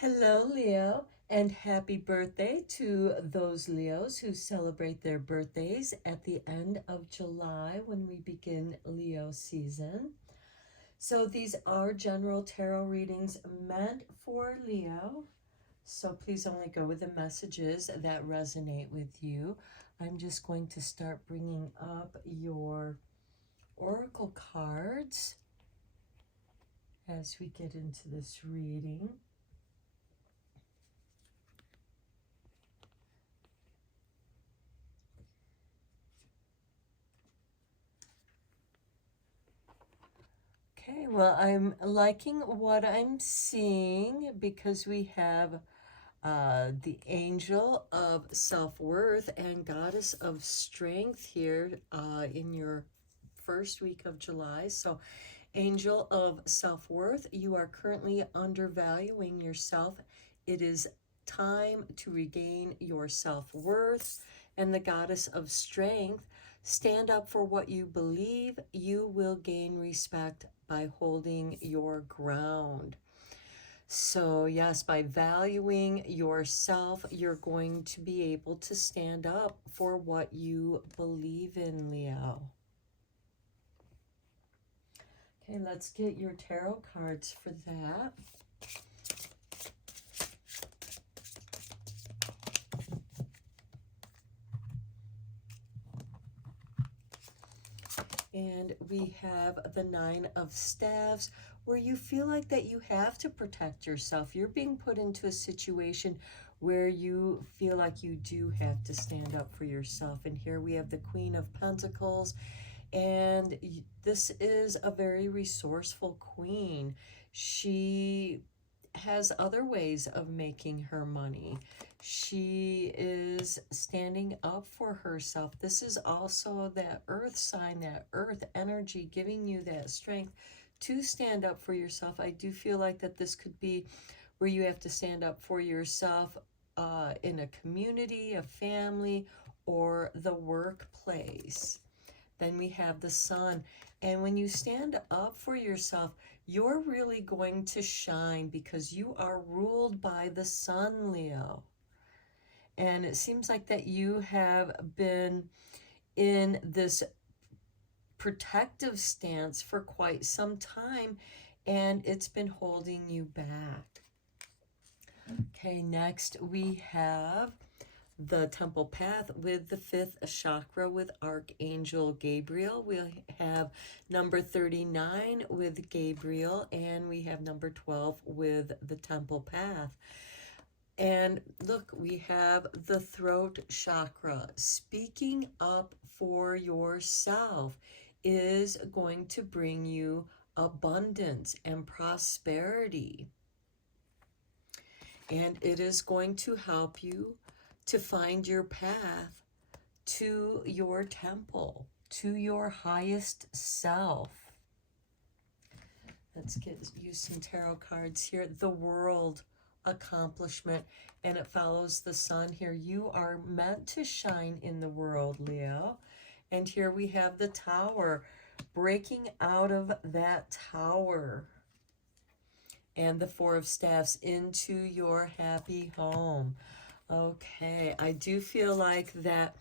Hello, Leo, and happy birthday to those Leos who celebrate their birthdays at the end of July when we begin Leo season. So, these are general tarot readings meant for Leo. So, please only go with the messages that resonate with you. I'm just going to start bringing up your oracle cards as we get into this reading. Okay, well, I'm liking what I'm seeing because we have the angel of self-worth and goddess of strength here in your first week of July. So, angel of self-worth, you are currently undervaluing yourself. It is time to regain your self-worth. And the goddess of strength, stand up for what you believe. You will gain respect by holding your ground. So, yes, by valuing yourself, you're going to be able to stand up for what you believe in, Leo. Okay, let's get your tarot cards for that. And we have the Nine of Staves, where you feel like that you have to protect yourself. You're being put into a situation where you feel like you do have to stand up for yourself. And here we have the Queen of Pentacles. And this is a very resourceful queen. She has other ways of making her money. She is standing up for herself. This is also that earth sign, that earth energy giving you that strength to stand up for yourself. I do feel like that this could be where you have to stand up for yourself in a community, a family, or the workplace. Then we have the sun. And when you stand up for yourself, you're really going to shine because you are ruled by the sun, Leo. And it seems like that you have been in this protective stance for quite some time, and it's been holding you back. Okay, next we have the temple path with the fifth chakra with Archangel Gabriel. We'll have number 39 with Gabriel, and we have number 12 with the temple path. And look, we have the throat chakra. Speaking up for yourself is going to bring you abundance and prosperity. And it is going to help you to find your path to your temple, to your highest self. Let's get you some tarot cards here. The world accomplishment, and it follows the sun here. You are meant to shine in the world, Leo. And here we have the tower, breaking out of that tower. And the four of staffs, into your happy home. Okay, I do feel like that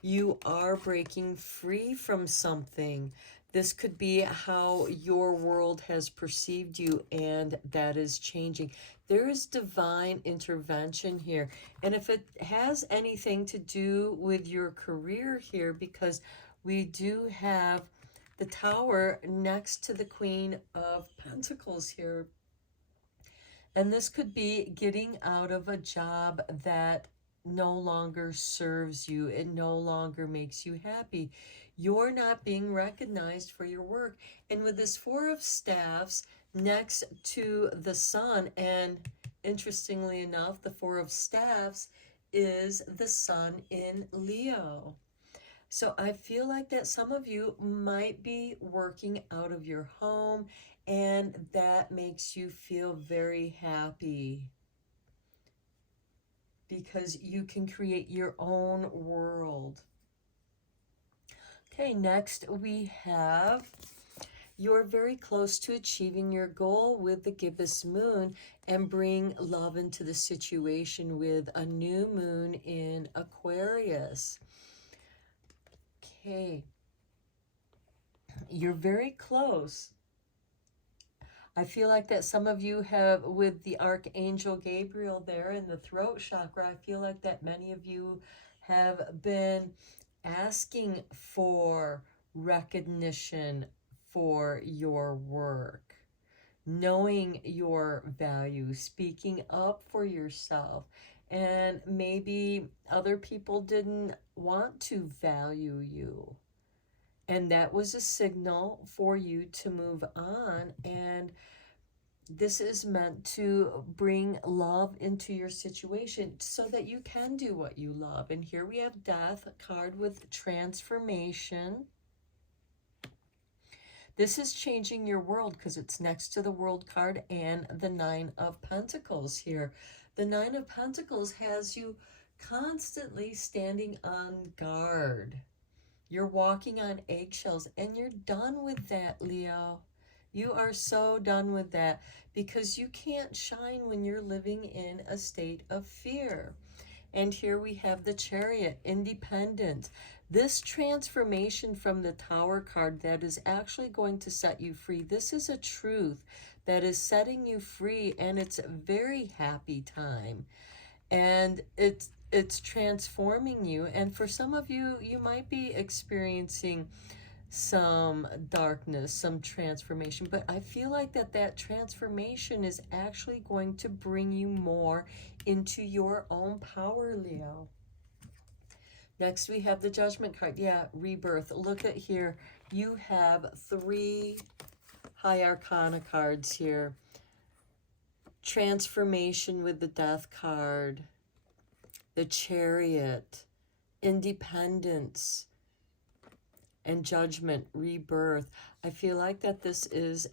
you are breaking free from something. This could be how your world has perceived you, and that is changing. There is divine intervention here. And if it has anything to do with your career here, because we do have the tower next to the Queen of Pentacles here. And this could be getting out of a job that no longer serves you. It no longer makes you happy. You're not being recognized for your work. And with this four of staffs next to the sun, and interestingly enough, the four of staffs is the sun in Leo. So I feel like that some of you might be working out of your home, and that makes you feel very happy because you can create your own world. Okay, next we have You're very close to achieving your goal with the gibbous moon and bring love into the situation with a new moon in Aquarius. Okay. You're very close. I feel like that some of you have, with the Archangel Gabriel there in the throat chakra, I feel like that many of you have been asking for recognition for your work, knowing your value, speaking up for yourself. And maybe other people didn't want to value you. And that was a signal for you to move on. And this is meant to bring love into your situation so that you can do what you love. And here we have Death, a card with transformation. This is changing your world because it's next to the World card and the Nine of Pentacles here. The Nine of Pentacles has you constantly standing on guard. You're walking on eggshells, and you're done with that, Leo. You are so done with that because you can't shine when you're living in a state of fear. And here we have the Chariot, independent. This transformation from the Tower card that is actually going to set you free. This is a truth that is setting you free, and it's a very happy time. And it's transforming you. And for some of you, you might be experiencing some darkness, some transformation, but I feel like that transformation is actually going to bring you more into your own power, Leo. Next, we have the Judgment card. Yeah, rebirth. Look at here. You have 3 High Arcana cards here. Transformation with the Death card. The Chariot. Independence. And Judgment, rebirth. I feel like that this is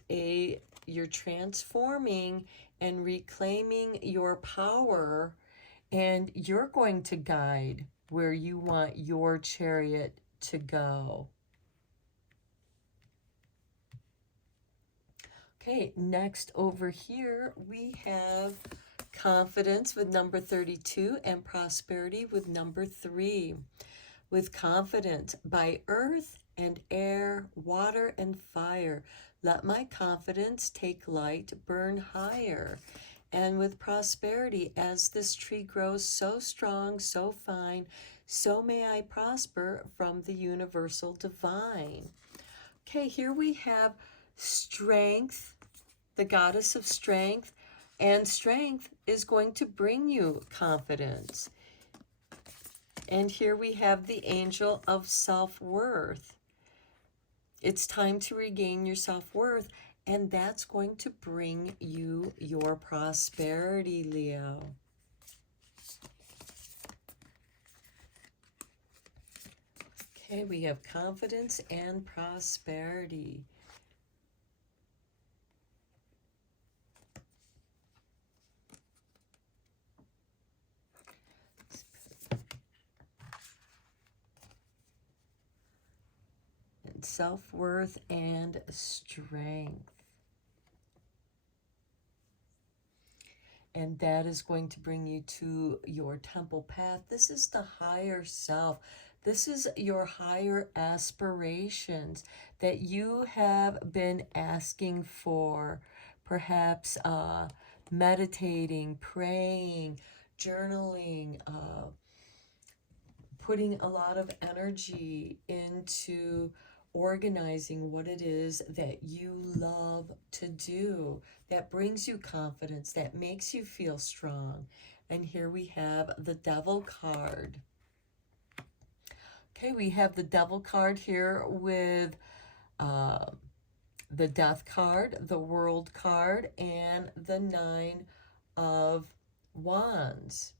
you're transforming and reclaiming your power, and you're going to guide where you want your chariot to go. Okay, next over here we have confidence with number 32 and prosperity with number 3. With confidence, by earth and air, water and fire, let my confidence take light, burn higher. And with prosperity, as this tree grows so strong, so fine, so may I prosper from the universal divine. Okay, here we have strength, the goddess of strength, and strength is going to bring you confidence. And here we have the angel of self-worth. It's time to regain your self-worth, and that's going to bring you your prosperity, Leo. Okay, we have confidence and prosperity. Self-worth and strength. And that is going to bring you to your temple path. This is the higher self. This is your higher aspirations that you have been asking for. Perhaps meditating, praying, journaling, putting a lot of energy into organizing what it is that you love to do, that brings you confidence, that makes you feel strong. And here we have the Devil card. Okay, we have the Devil card here with the Death card, the World card, and the Nine of Wands.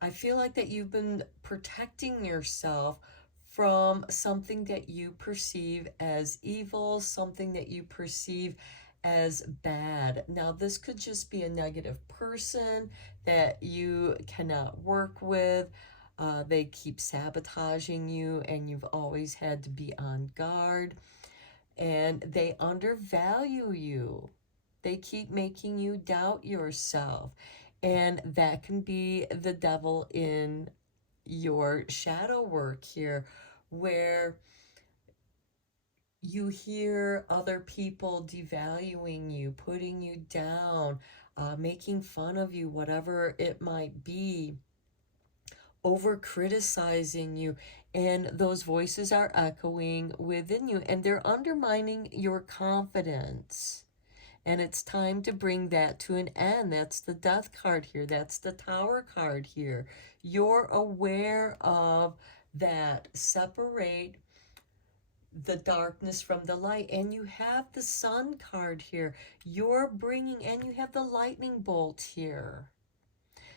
I feel like that you've been protecting yourself from something that you perceive as evil, something that you perceive as bad. Now, this could just be a negative person that you cannot work with. They keep sabotaging you, and you've always had to be on guard. and they undervalue you. They keep making you doubt yourself. And that can be the devil in your shadow work here, where you hear other people devaluing you, putting you down, making fun of you, whatever it might be, over criticizing you. And those voices are echoing within you and they're undermining your confidence. And it's time to bring that to an end. That's the Death card here. That's the Tower card here. You're aware of that. Separate the darkness from the light. And you have the Sun card here. You're bringing, and you have the Lightning bolt here.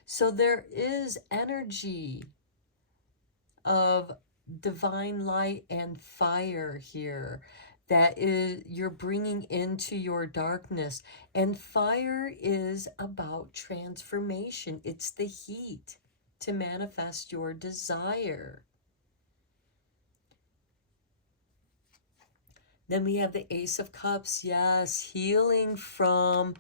So there is energy of divine light and fire here that is you're bringing into your darkness. And fire is about transformation. It's the heat to manifest your desire. Then we have the Ace of Cups. Yes, healing from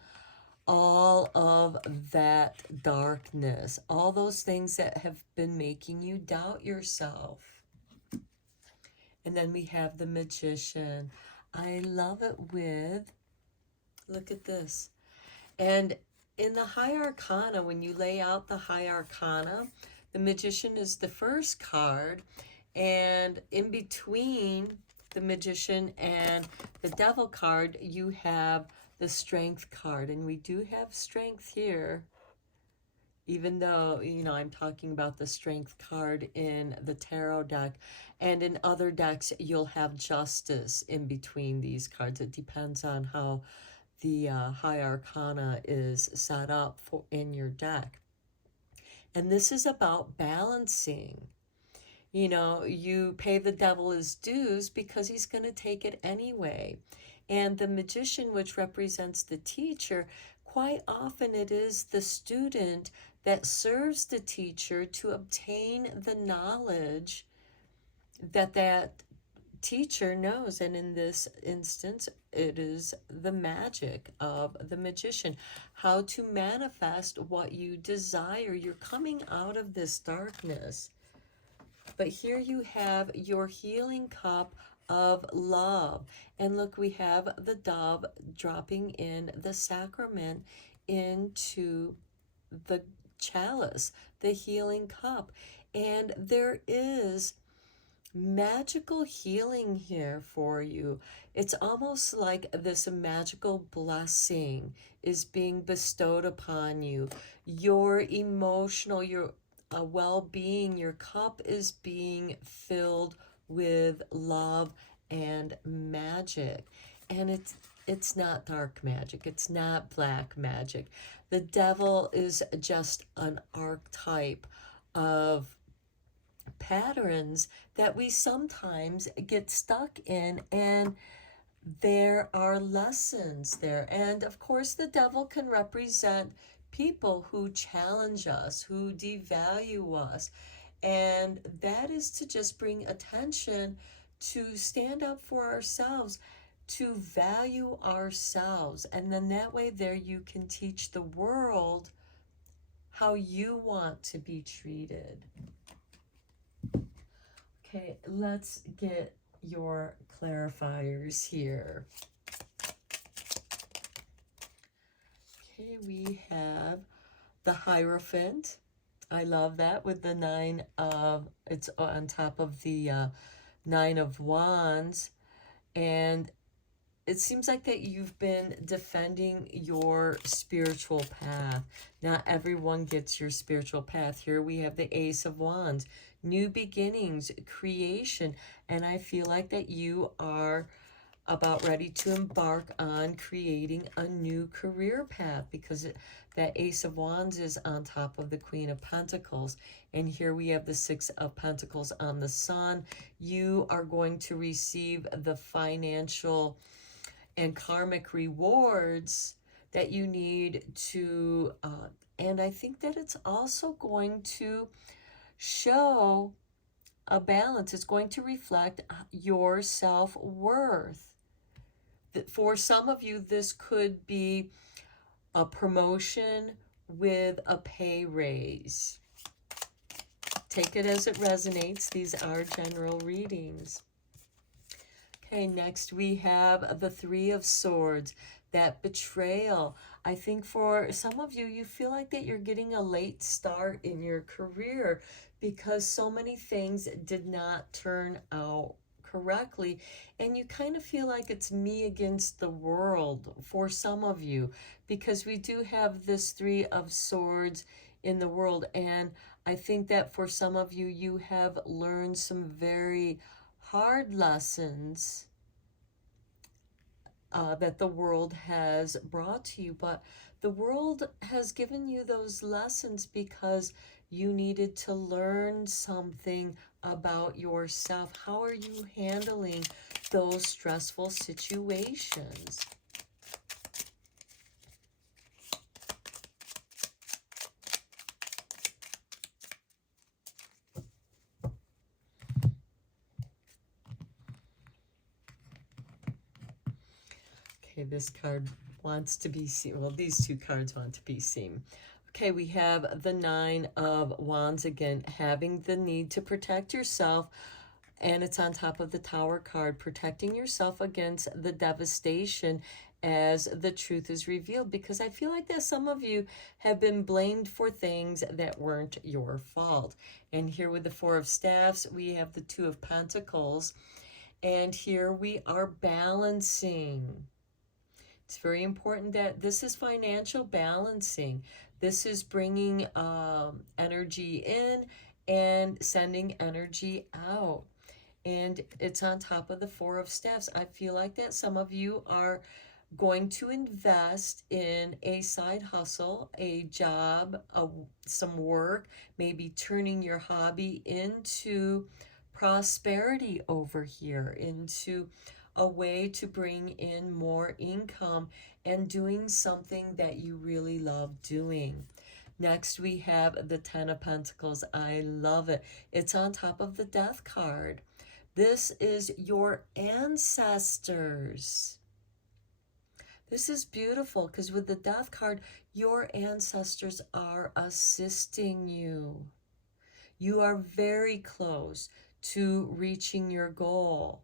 all of that darkness, all those things that have been making you doubt yourself. And then we have the Magician. I love it with, look at this. And in the High Arcana, when you lay out the High Arcana, the Magician is the first card. And in between the Magician and the Devil card, you have the Strength card. And we do have Strength here, even though, you know, I'm talking about the Strength card in the tarot deck. And in other decks, you'll have Justice in between these cards. It depends on how the High Arcana is set up for in your deck. And this is about balancing. You know, you pay the devil his dues because he's going to take it anyway. And the Magician, which represents the teacher, quite often it is the student that serves the teacher to obtain the knowledge that teacher knows. And in this instance, it is the magic of the Magician, how to manifest what you desire. You're coming out of this darkness. But here you have your healing cup of love. And look, we have the dove dropping in the sacrament into the chalice, the healing cup. And there is magical healing here for you. It's almost like this magical blessing is being bestowed upon you. Your emotional, your well-being, your cup is being filled with love and magic. And it's not dark magic. It's not black magic. The devil is just an archetype of patterns that we sometimes get stuck in, and there are lessons there. And of course, the devil can represent people who challenge us, who devalue us. And that is to just bring attention to stand up for ourselves, to value ourselves. And then that way there you can teach the world how you want to be treated. Okay, let's get your clarifiers here. Okay, we have the Hierophant. I love that with the it's on top of the 9 of Wands. And it seems like that you've been defending your spiritual path. Not everyone gets your spiritual path. Here we have the Ace of Wands, new beginnings, creation. And I feel like that you are about ready to embark on creating a new career path, because that Ace of Wands is on top of the Queen of Pentacles. And here we have the 6 of Pentacles on the Sun. You are going to receive the financial and karmic rewards that you need to, and I think that it's also going to show a balance. It's going to reflect your self-worth. For some of you, this could be a promotion with a pay raise. Take it as it resonates. These are general readings. Okay, next we have the Three of Swords, that betrayal. I think for some of you, you feel like that you're getting a late start in your career because so many things did not turn out correctly, and you kind of feel like it's me against the world for some of you, because we do have this Three of Swords in the world, and I think that for some of you, you have learned some very hard lessons that the world has brought to you. But the world has given you those lessons because you needed to learn something about yourself. How are you handling those stressful situations? Okay, this card wants to be seen. Well, these two cards want to be seen. Okay, we have the Nine of Wands again, having the need to protect yourself. And it's on top of the Tower card, protecting yourself against the devastation as the truth is revealed. Because I feel like that some of you have been blamed for things that weren't your fault. And here with the Four of Staffs, we have the Two of Pentacles. And here we are balancing. It's very important that this is financial balancing. This is bringing energy in and sending energy out. And it's on top of the Four of Staffs. I feel like that some of you are going to invest in a side hustle, a job, some work, maybe turning your hobby into prosperity over here, into a way to bring in more income and doing something that you really love doing. Next, we have the Ten of Pentacles. I love it. It's on top of the Death card. This is your ancestors. This is beautiful because with the Death card, your ancestors are assisting you. You are very close to reaching your goal,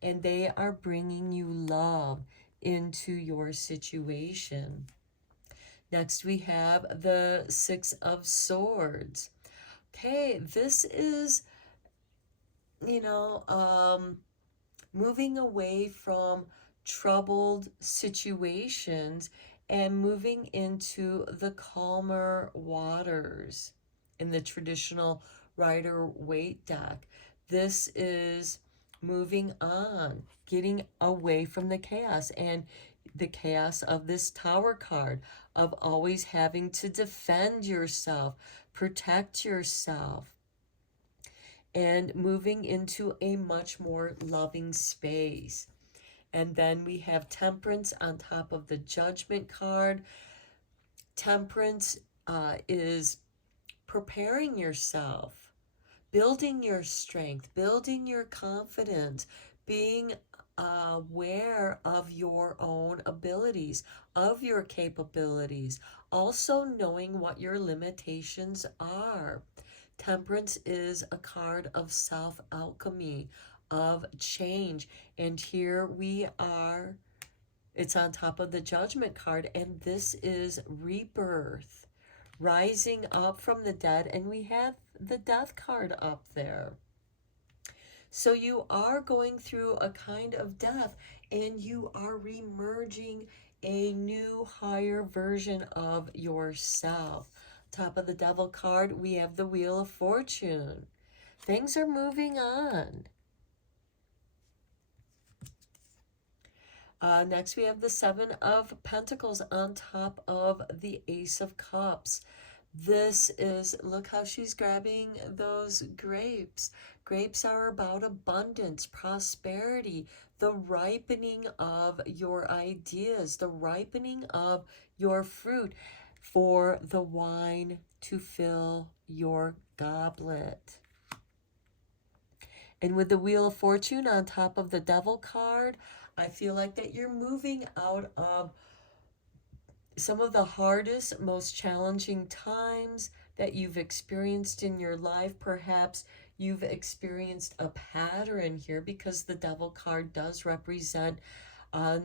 and they are bringing you love into your situation. Next, we have the Six of Swords. Okay, this is, moving away from troubled situations and moving into the calmer waters in the traditional Rider-Waite deck. This is moving on, getting away from the chaos and the chaos of this Tower card, of always having to defend yourself, protect yourself, and moving into a much more loving space. And then we have Temperance on top of the Judgment card. Temperance is preparing yourself, building your strength, building your confidence, being aware of your own abilities, of your capabilities, also knowing what your limitations are. Temperance is a card of self-alchemy, of change. And here we are, it's on top of the Judgment card, and this is rebirth, rising up from the dead, and we have the Death card up there. So you are going through a kind of death, and you are remerging a new, higher version of yourself. Top of the Devil card, we have the Wheel of Fortune. Things are moving on. Next, we have the Seven of Pentacles on top of the Ace of Cups. This is, look how she's grabbing those grapes. Grapes are about abundance, prosperity, the ripening of your ideas, the ripening of your fruit for the wine to fill your goblet. And with the Wheel of Fortune on top of the Devil card, I feel like that you're moving out of some of the hardest, most challenging times that you've experienced in your life. Perhaps you've experienced a pattern here, because the Devil card does represent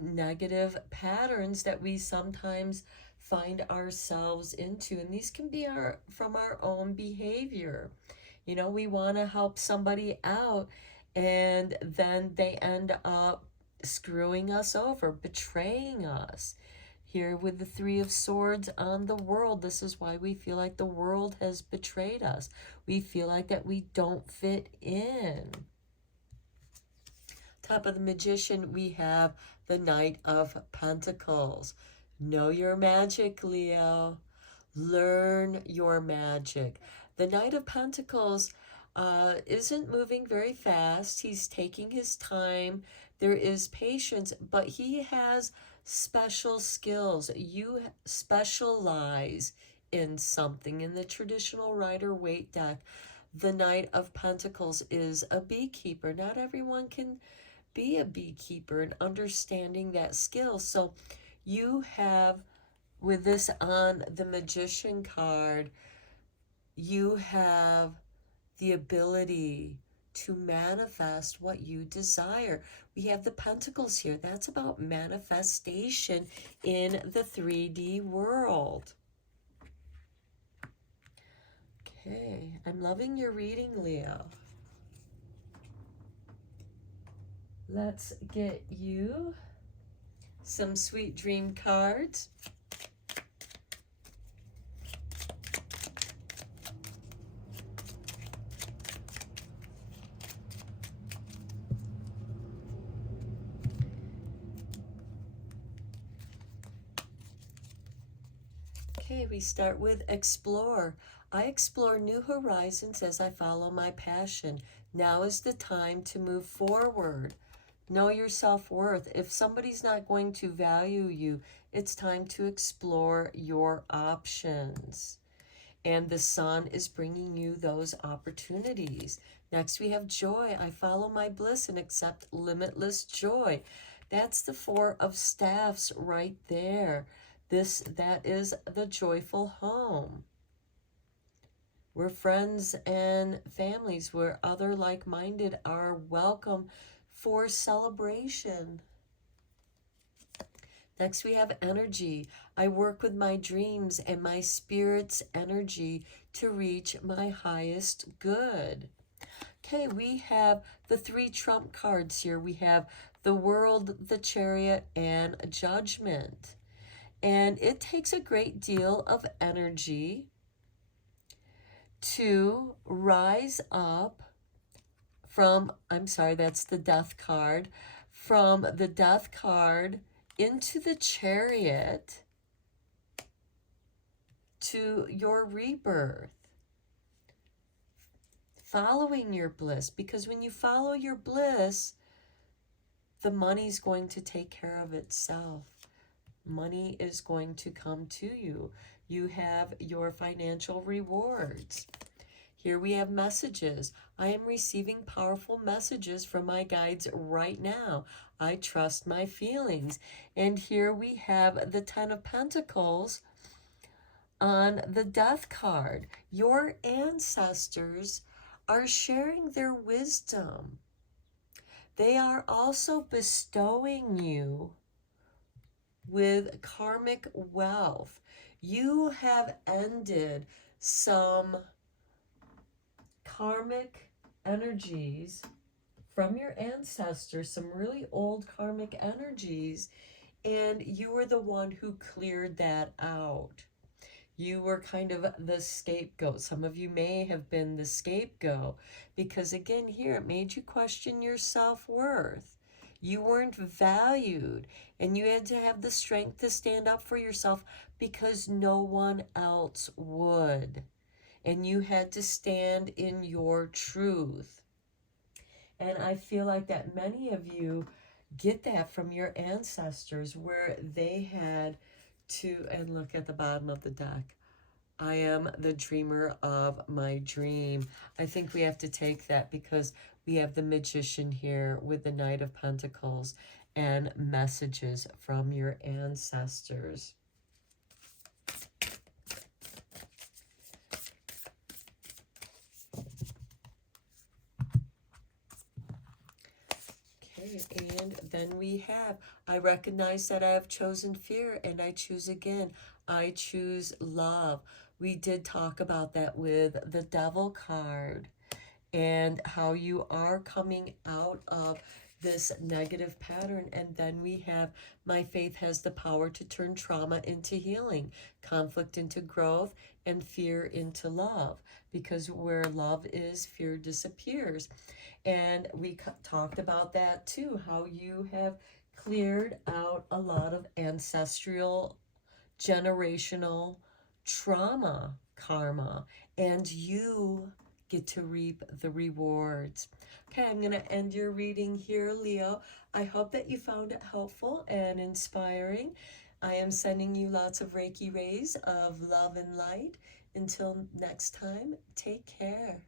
negative patterns that we sometimes find ourselves into. And these can be from our own behavior. You know, we want to help somebody out, and then they end up screwing us over, betraying us. Here with the Three of Swords on the World, this is why we feel like the world has betrayed us. We feel like that we don't fit in. Top of the Magician, we have the Knight of Pentacles. Know your magic, Leo. Learn your magic. The Knight of Pentacles isn't moving very fast. He's taking his time. There is patience, but he has special skills. You specialize in something. In the traditional Rider-Waite deck, the Knight of Pentacles is a beekeeper. Not everyone can be a beekeeper, and understanding that skill. So you have, with this on the Magician card, you have the ability to manifest what you desire. We have the Pentacles here. That's about manifestation in the 3D world. Okay, I'm loving your reading, Leo. Let's get you some sweet dream cards. Okay, we start with explore. I explore new horizons as I follow my passion. Now is the time to move forward. Know your self-worth. If somebody's not going to value you, it's time to explore your options. And the Sun is bringing you those opportunities. Next, we have joy. I follow my bliss and accept limitless joy. That's the Four of Staffs right there. That is the joyful home, where friends and families, where other like-minded are welcome for celebration. Next, we have energy. I work with my dreams and my spirit's energy to reach my highest good. Okay, we have the three trump cards here. We have the World, the Chariot, and Judgment. And it takes a great deal of energy to rise up from, I'm sorry, that's the Death card, from the Death card into the Chariot to your rebirth. Following your bliss, because when you follow your bliss, the money's going to take care of itself. Money is going to come to you. You have your financial rewards. Here we have messages. I am receiving powerful messages from my guides right now. I trust my feelings. And here we have the Ten of Pentacles on the Death card. Your ancestors are sharing their wisdom. They are also bestowing you with karmic wealth. You have ended some karmic energies from your ancestors, some really old karmic energies, and you were the one who cleared that out. You were kind of the scapegoat. Some of you may have been the scapegoat, because again here it made you question your self-worth. You weren't valued, and you had to have the strength to stand up for yourself because no one else would. And you had to stand in your truth. And I feel like that many of you get that from your ancestors, where they had to, and look at the bottom of the deck, I am the dreamer of my dream. I think we have to take that, because we have the Magician here with the Knight of Pentacles. and messages from your ancestors. Okay, and then we have, I recognize that I have chosen fear and I choose again. I choose love. We did talk about that with the Devil card and how you are coming out of this negative pattern. And then we have, my faith has the power to turn trauma into healing, conflict into growth, and fear into love. Because where love is, fear disappears. And we talked about that too, how you have cleared out a lot of ancestral, generational trauma, karma, and you get to reap the rewards. Okay, I'm going to end your reading here, Leo. I hope that you found it helpful and inspiring. I am sending you lots of Reiki rays of love and light. Until next time, take care.